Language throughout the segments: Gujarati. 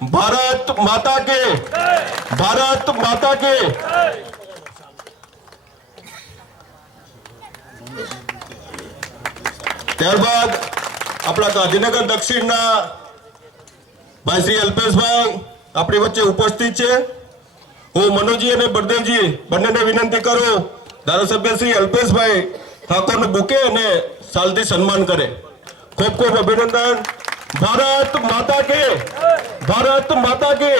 ભારત માતા કે? ભારત માતા કે? ત્યારબાદ આપણા ગાંધીનગર દક્ષિણના ભાઈ અલ્પેશભાઈ આપણી વચ્ચે ઉપસ્થિત છે. હું મનોજી અને બળદેવજી બંનેને વિનંતી કરું, ધારાસભ્ય શ્રી અલ્પેશભાઈ ઠાકોરને બુકે અને સાલથી સન્માન કરે. ખૂબ ખૂબ અભિનંદન. ભારત માતા કે? ભારત માતા કે.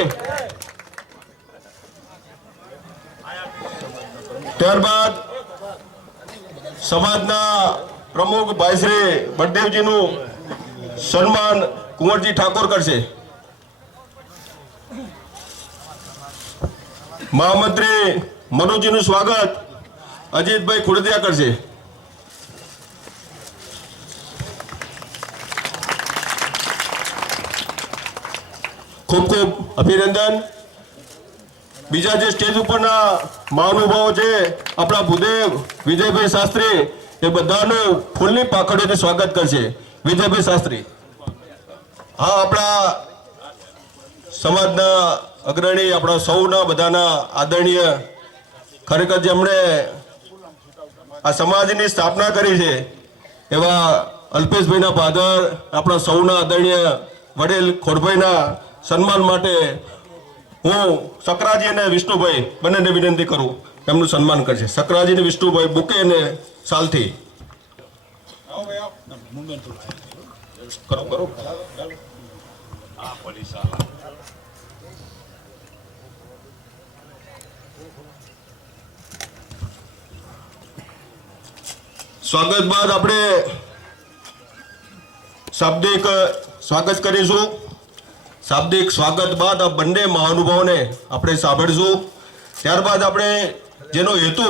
ત્યારબાદ સમાજના પ્રમુખ ભાઈ શ્રી બળદેવજીનું સન્માન કુંવરજી ઠાકોર કરશે. મહામંત્રી મનોજીનું સ્વાગત અજીતભાઈ ખુડદિયા કરશે. ખૂબ ખૂબ અભિનંદન. બીજા જે સ્ટેજ ઉપરના મહાનુભાવો છે, આપણા ભૂદેવ, વિજયભાઈ શાસ્ત્રી, એ બધાનું ફૂલની પાખડીઓથી સ્વાગત કરશે. વિજયભાઈ શાસ્ત્રી. હા, આપણા સમાજના અગ્રણી, આપણા સૌના બધાના આદરણીય, ખરેખર જેમણે આ સમાજની સ્થાપના કરી છે, એવા અલ્પેશભાઈના ફાધર આપણા સૌના આદરણીય વડીલ ખોડભાઈના સન્માન માટે હું સકરાજી અને વિષ્ણુભાઈ બંનેને વિનંતી કરું. એમનું સન્માન કરશે. સકરાજી અને વિષ્ણુભાઈ બુકે અને સાલથી. સ્વાગત બાદ આપણે શાબ્દિક સ્વાગત કરીશું. શાબ્દિક સ્વાગત બાદ આ બંને મહાનુભાવોને આપણે સાંભળશું. ત્યારબાદ આપણે જેનો હેતુ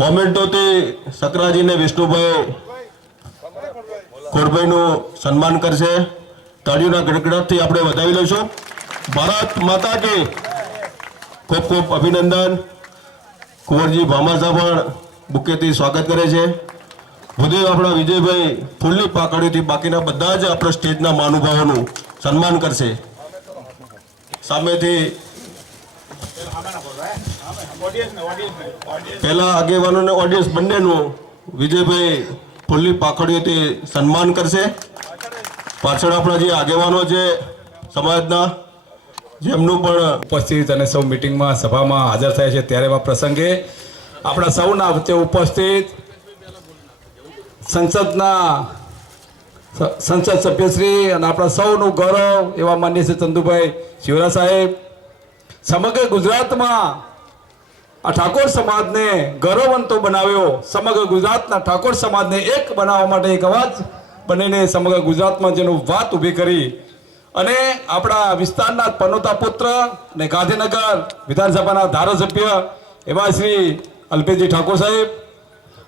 મોમેન્ટોથી સકરાજીને વિષ્ણુભાઈ કોરભાઈનું સન્માન કરશે. તાળીઓના ગડગડાટથી આપણે વધાવી લઈશું. ભારત માતા કે ખૂબ ખૂબ અભિનંદન. કુંવરજી ભામાસા પણ બુકેથી સ્વાગત કરે છે. ભૂદેવ આપણા વિજયભાઈ ફૂલની પાકડીથી બાકીના બધા જ આપણા સ્ટેજના મહાનુભાવોનું સન્માન કરશે. સામેથી પહેલા આગેવાનોને ઓડિયન્સ બંનેનું વિજયભાઈ ફૂલની પાખડીઓથી સન્માન કરશે. પાછળ આપણા જે આગેવાનો છે, સમાજના જેમનું પણ ઉપસ્થિત અને સૌ મિટિંગમાં, સભામાં હાજર થયા છે. ત્યારે એવા પ્રસંગે આપણા સૌના વચ્ચે ઉપસ્થિત સંસદના સંસદ સભ્યશ્રી અને આપણા સૌનું ગૌરવ એવા માન્ય શ્રી ચંદુભાઈ શિવરા સાહેબ, સમગ્ર ગુજરાતમાં આ ઠાકોર સમાજને ગૌરવંતો બનાવ્યો. સમગ્ર ગુજરાતના ઠાકોર સમાજને એક બનાવવા માટે એક અવાજ બનીને સમગ્ર ગુજરાતમાં જેનું વાત ઊભી કરી. અને આપણા વિસ્તારના પનોતા પુત્ર અને ગાંધીનગર વિધાનસભાના ધારાસભ્ય એવા શ્રી અલ્પેશજી ઠાકોર સાહેબ,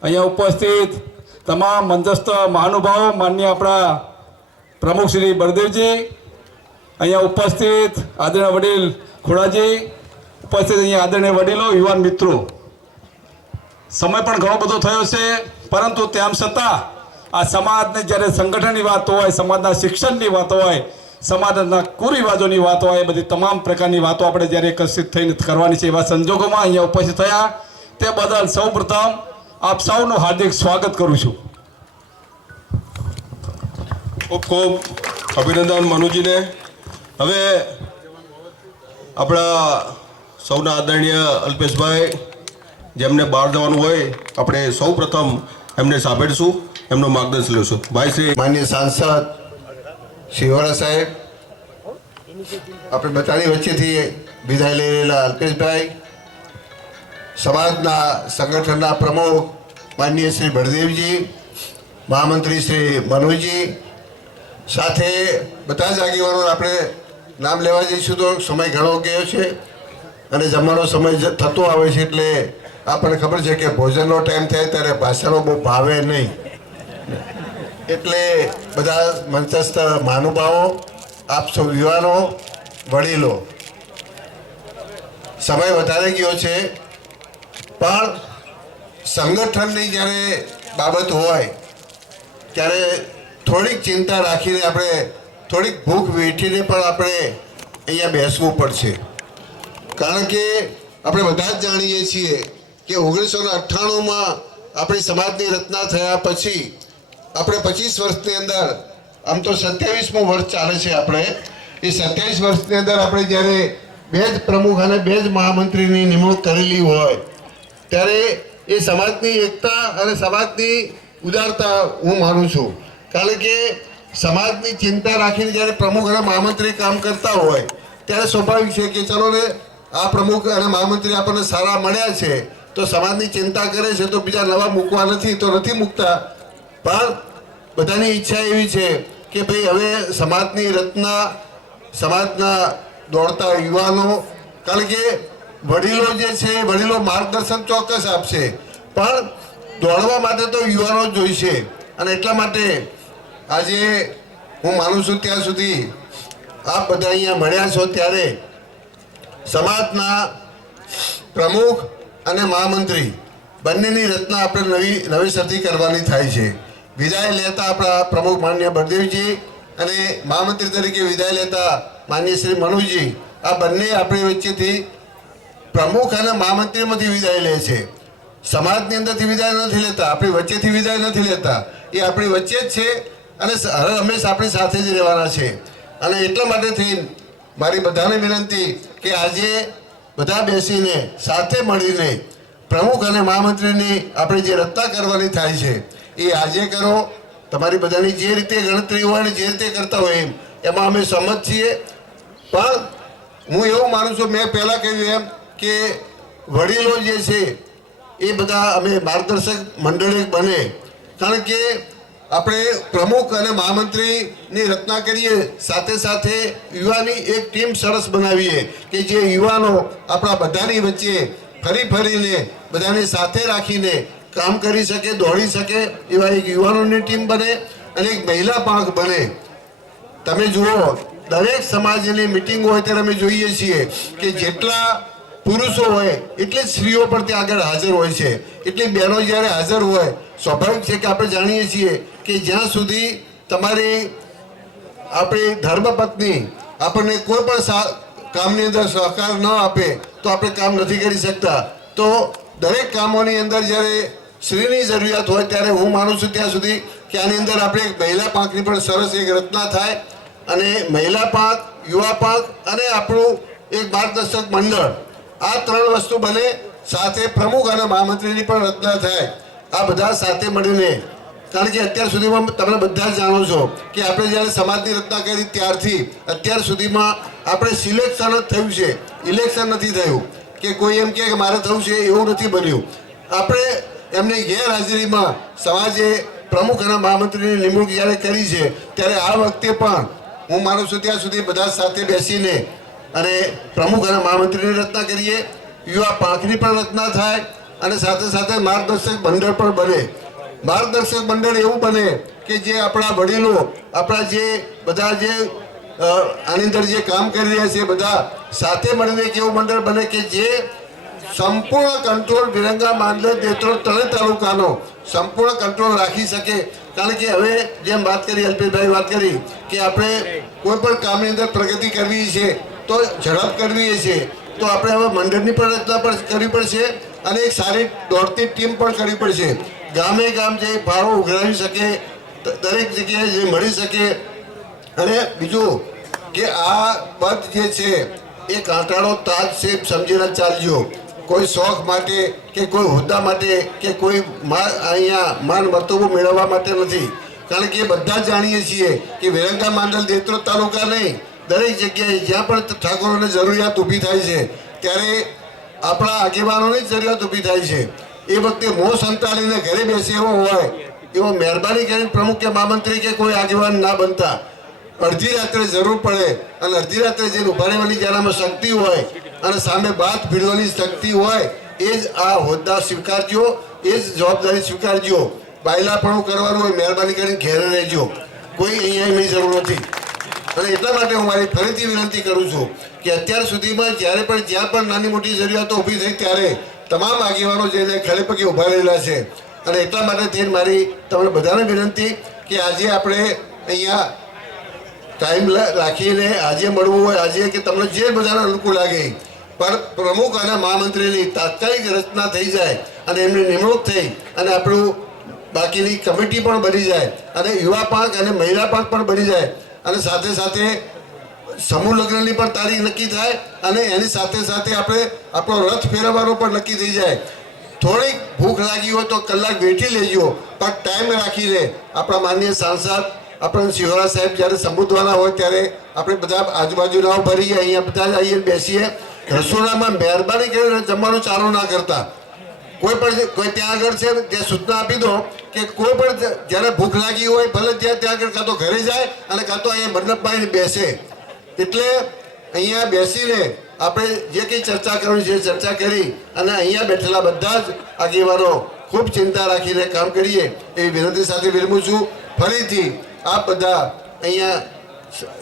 અહીંયા ઉપસ્થિત તમામ મંચસ્થ મહાનુભાવો, માન્ય આપણા પ્રમુખ શ્રી બળદેવજી, અહીંયા ઉપસ્થિત આદરણીય વડીલ ખોડાજી, ઉપસ્થિત અહીંયા આદરણીય વડીલો, યુવાન મિત્રો. સમય પણ ઘણો બધો થયો છે, પરંતુ તેમ છતાં આ સમાજને જ્યારે સંગઠનની વાત હોય, સમાજના શિક્ષણની વાત હોય સમાજના કુરિવાજોની વાતો એ બધી તમામ પ્રકારની વાતો આપણે જ્યારે એકત્રિત થઈને કરવાની છે એવા સંજોગોમાં અહીંયા ઉપસ્થિત થયા. તે બદલ સૌપ્રથમ આપ સૌનું હાર્દિક સ્વાગત કરું છું. ખૂબ ખૂબ અભિનંદન મનુજીને. હવે આપણા સૌના આદરણીય અલ્પેશભાઈ જેમને બહાર જવાનું હોય આપણે સૌ પ્રથમ એમને સાંભળીશું એમનું માર્ગદર્શન લઈશું. ભાઈ શ્રી માન્ય સાંસદ શિવરા સાહેબ, આપણે બધાની વચ્ચેથી વિદાય લઈ રહેલા અલ્પેશભાઈ, સમાજના સંગઠનના પ્રમુખ માનનીય શ્રી બળદેવજી, મહામંત્રી શ્રી મનુજી સાથે બધા જ આગેવાનો આપણે નામ લેવા જઈશું તો સમય ઘણો ગયો છે અને જમવાનો સમય થતો આવે છે એટલે આપણને ખબર છે કે ભોજનનો ટાઈમ થાય ત્યારે ભાષણો બહુ ભાવે નહીં. એટલે બધા મંચસ્થ મહાનુભાવો, આપ સૌ યુવાનો, વડીલો, સમય વધારે ગયો છે, પણ સંગઠનની જ્યારે બાબત હોય, ત્યારે થોડીક ચિંતા રાખીને આપણે થોડીક ભૂખ વેઠીને પણ આપણે અહીંયા બેસવું પડશે. કારણ કે આપણે બધા જ જાણીએ છીએ કે ઓગણીસો ને અઠ્ઠાણુંમાં આપણી સમાજની રચના થયા પછી આપણે પચીસ વર્ષની અંદર, આમ તો સત્યાવીસમું વર્ષ ચાલે છે આપણે. એ સત્યાવીસ વર્ષની અંદર આપણે જ્યારે બે જ પ્રમુખ અને બે જ મહામંત્રીની નિમણૂક કરેલી હોય, ત્યારે એ સમાજની એકતા અને સમાજની ઉદારતા હું માનું છું. કારણ કે સમાજની ચિંતા રાખીને જ્યારે પ્રમુખ અને મહામંત્રી કામ કરતા હોય, ત્યારે સ્વાભાવિક છે કે ચલો ને, આ પ્રમુખ અને મહામંત્રી આપણને સારા મળ્યા છે, તો સમાજની ચિંતા કરે છે તો બીજા નવા મૂકવા નથી, તો નથી મૂકતા. પણ બધાની ઈચ્છા એવી છે કે ભાઈ હવે સમાજની રચના, સમાજના દોડતા યુવાનો, કારણ કે વડીલો જે છે, વડીલો માર્ગદર્શન ચોક્કસ આપશે. પણ દોડવા માટે તો યુવાનો જોઈશે. અને એટલા માટે આજે હું માનું છું ત્યાં સુધી આપ બધા અહીંયા મળ્યા છો ત્યારે સમાજના પ્રમુખ અને મહામંત્રી બંનેની રચના આપણે નવી નવેસરથી કરવાની થાય છે. વિદાય લેતા આપણા પ્રમુખ માન્ય બળદેવજી અને મહામંત્રી તરીકે વિદાય લેતા માન્ય શ્રી મનુજી, આ બંને આપણી વચ્ચેથી પ્રમુખ અને મહામંત્રીમાંથી વિદાય લે છે. સમાજની અંદરથી વિદાય નથી લેતા, આપણી વચ્ચેથી વિદાય નથી લેતા. એ આપણી વચ્ચે જ છે અને હર હંમેશ આપણી સાથે જ રહેવાના છે. અને એટલા માટે થઈ મારી બધાને વિનંતી કે આજે બધા બેસીને સાથે મળીને પ્રમુખ અને મહામંત્રીની આપણે જે રત્તા કરવાની થાય છે એ આજે કરો, તમારી બધાની જે રીતે ગણતરી હોય ને જે રીતે કરતા હોય એમ. એમાં અમે સંમત છીએ. પણ હું એવું માનું છું, મેં પહેલાં કહ્યું એમ કે વડીલો જે છે, એ બધા અમે માર્ગદર્શક મંડળે બને. કારણ કે આપણે પ્રમુખ અને મહામંત્રીની રચના કરીએ, સાથે સાથે યુવાની એક ટીમ સરસ બનાવીએ કે જે યુવાનો આપણા બધાની વચ્ચે ફરી ફરીને બધાને સાથે રાખીને કામ કરી શકે, દોડી શકે એવા એક યુવાનોની ટીમ બને અને એક મહિલા પાંખ બને. તમે જુઓ, દરેક સમાજની મિટિંગ હોય ત્યારે અમે જોઈએ છીએ કે જેટલા પુરુષો હોય, એટલી સ્ત્રીઓ પણ ત્યાં આગળ હાજર હોય છે. એટલી બહેનો જ્યારે હાજર હોય, સ્વાભાવિક છે કે આપણે જાણીએ છીએ કે જ્યાં સુધી તમારી આપણી ધર્મપત્ની આપણને કોઈ પણ કામની અંદર સહકાર ન આપે, તો આપણે કામ નથી કરી શકતા. તો દરેક કામોની અંદર જ્યારે સ્ત્રીની જરૂરિયાત હોય ત્યારે હું માનું છું ત્યાં સુધી કે આની અંદર આપણે એક મહિલા પાંખની પણ સરસ એક રચના થાય અને મહિલા પાંખ, યુવા પાંખ અને આપણું એક માર્ગદર્શક મંડળ, આ ત્રણ વસ્તુ બને સાથે પ્રમુખ અને મહામંત્રીની પણ રચના થાય. આ બધા સાથે મળીને, કારણ કે અત્યાર સુધીમાં તમે બધા જ જાણો છો કે આપણે જ્યારે સમાજની રચના કરી ત્યારથી અત્યાર સુધીમાં આપણે સિલેક્શન જ થયું છે. ઇલેક્શન નથી થયું. કે કોઈ એમ કે મારે થયું છે, એવું નથી બન્યું. આપણે એમની ગેરહાજરીમાં સમાજે પ્રમુખ અને મહામંત્રીની નિમણૂક જ્યારે કરી છે, ત્યારે આ વખતે પણ હું માનું છું ત્યાં સુધી બધા સાથે બેસીને અને પ્રમુખ અને મહામંત્રીની રચના કરીએ, યુવા પાંખની પણ રચના થાય અને સાથે સાથે માર્ગદર્શક મંડળ પણ બને. માર્ગદર્શક મંડળ એવું બને કે જે આપણા વડીલો, આપણા જે બધા જે આની અંદર જે કામ કરી રહ્યા છે બધા સાથે મળીને એક એવું મંડળ બને કે જે સંપૂર્ણ કંટ્રોલ વિરંગા માંડલ દેત્રોડ ત્રણેય તાલુકાનો. સંપૂર્ણ કંટ્રોલ રાખી શકે. કારણ કે હવે જેમ વાત કરી, અલ્પેશભાઈ વાત કરી, કે આપણે કોઈ પણ કામની અંદર પ્રગતિ કરવી છે, તો ઝડપ કરવી છે, તો આપણે હવે મંડળની પણ રચના પણ કરવી પડશે અને એક સારી દોડતી ટીમ પણ કરવી પડશે. ગામે ગામ જે ફાળો ઉઘરાવી શકે દરેક જગ્યાએ જે મળી શકે. અને બીજું કે આ પદ જે છે, એ કાંટાળો તાજ છે, સમજીને ચાલજો. કોઈ શોખ માટે કે કોઈ હોદ્દા માટે કે કોઈ અહીંયા માન મર્તબો મેળવવા માટે નથી. કારણ કે એ બધા જાણીએ છીએ કે વિરંગા માંડલ દેત્રો તાલુકા નહીં, દરેક જગ્યાએ જ્યાં પણ ઠાકોરોને જરૂરિયાત ઊભી થાય છે, ત્યારે આપણા આગેવાનોની જરૂરિયાત ઊભી થાય છે. એ વખતે મોં સંતાડીને ઘરે બેસી એવો હોય, એવો મહેરબાની કરીને પ્રમુખ કે મહામંત્રી કે કોઈ આગેવાન ના બનતા. અડધી રાત્રે જરૂર પડે અને અડધી રાત્રે જે ઊભા રહેવાની જેનામાં શક્તિ હોય અને સામે બાદ ભીડવાની શક્તિ હોય, એ જ આ હોદ્દા સ્વીકારજો, એ જ જવાબદારી સ્વીકારજો. બાયલાપણું કરવાનું હોય, મહેરબાની કરીને ઘેરે રહેજો. કોઈ અહીંયા એમની જરૂર નથી. અને એટલા માટે હું મારી ફરીથી વિનંતી કરું છું કે અત્યાર સુધીમાં જ્યારે પણ, જ્યાં પણ નાની મોટી જરૂરિયાતો ઊભી થઈ ત્યારે તમામ આગેવાનો જઈને ખડે પગે ઊભા રહેલા છે. અને એટલા માટે થઈને મારી તમને બધાને વિનંતી કે આજે આપણે અહીંયા ટાઈમ રાખીને આજે મળવું હોય, આજે કે તમને જે બધાને અનુકૂળ લાગે પણ પ્રમુખ અને મહામંત્રીની તાત્કાલિક રચના થઈ જાય અને એમની નિમણૂક થઈ અને આપણું બાકીની કમિટી પણ બની જાય અને યુવા પાંખ અને મહિલા પાંખ પણ બની જાય અને સાથે સાથે સમૂહ લગ્નની પણ તારીખ નક્કી થાય અને એની સાથે સાથે આપણે આપણો રથ ફેરવવાનો પણ નક્કી થઈ જાય. થોડીક ભૂખ લાગી હોય તો કલાક વેઠી લેજો, પણ ટાઈમ રાખીને આપણા માનનીય સાંસદ, આપણે શિહોરા સાહેબ જ્યારે સંબોધવાના હોય ત્યારે આપણે બધા આજુબાજુના ભરીએ અહીંયા બધા આવીએ, બેસીએ. રસોડામાં મહેરબાની કરીને જમવાનું ચાલુ ના કરતા. કોઈ પણ કોઈ ત્યાં આગળ છે ત્યાં સૂચના આપી દો કે કોઈ પણ જ્યારે ભૂખ લાગી હોય, ભલે ત્યાં ત્યાં આગળ કાં તો ઘરે જાય અને કાં તો અહીંયા મંડપમાં બેસે. એટલે અહીંયા બેસીને આપણે જે કંઈ ચર્ચા કરવાની છે ચર્ચા કરી અને અહીંયા બેઠેલા બધા જ આગેવાનો ખૂબ ચિંતા રાખીને કામ કરીએ એવી વિનંતી સાથે વિરમું છું. ફરીથી આ બધા અહીંયા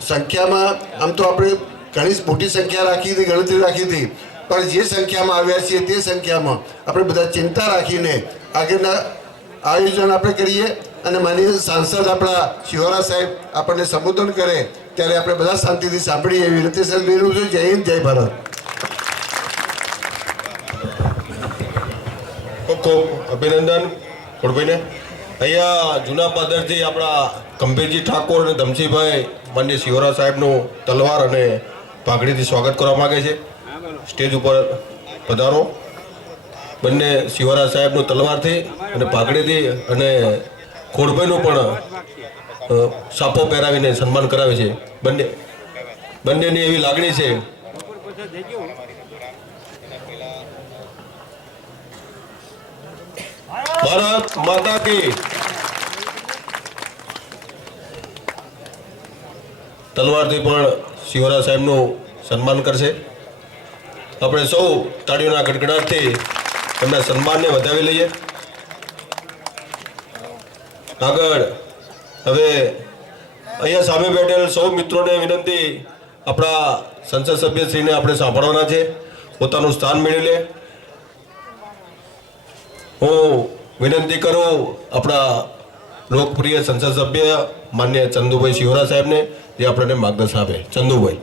સંખ્યામાં, આમ તો આપણે ઘણી મોટી સંખ્યા રાખી હતી, ગણતરી રાખી હતી. પણ જે સંખ્યામાં આવ્યા છીએ તે સંખ્યામાં આપણે બધા ચિંતા રાખીને આગળના આયોજન આપણે કરીએ અને માનીય સાંસદ આપણા શિવરા સાહેબ આપણને સંબોધન કરે, ત્યારે આપણે બધા શાંતિથી સાંભળીએ એવી રીતે સર મેળવું છું. જય હિન્દ, જય ભારત. ખૂબ ખૂબ અભિનંદન ખોડભાઈને. અહીંયા જૂના પાદરથી આપણા ગંભીરજી ઠાકોર અને ધમસીભાઈ માન્ય શિવરા સાહેબનું તલવાર અને પાઘડીથી સ્વાગત કરવા માગે છે. સ્ટેજ ઉપર પધારો. બંને શિવરાજ સાહેબનું તલવારથી અને પાઘડીથી અને ખોડભાઈનું પણ સાપો પહેરાવીને સન્માન કરાવે છે. બંને બંનેની એવી લાગણી છે. ભારત માતા કી. તલવારથી પણ શિવરા સાહેબનું સન્માન કરશે. આપણે સૌ તાળીઓના ગડગડાટથી એમના સન્માનને વધાવી લઈએ. આગળ, હવે અહીંયા સામે બેઠેલ સૌ મિત્રોને વિનંતી આપણા સંસદ સભ્યશ્રીને આપણે સાંભળવાના છે. પોતાનું સ્થાન મેળવી લે. હું વિનંતી કરું આપણા લોકપ્રિય સંસદ સભ્ય માન્ય ચંદુભાઈ શિવરા સાહેબને જે આપણને માર્ગદર્શન આપે. ચંદુભાઈ.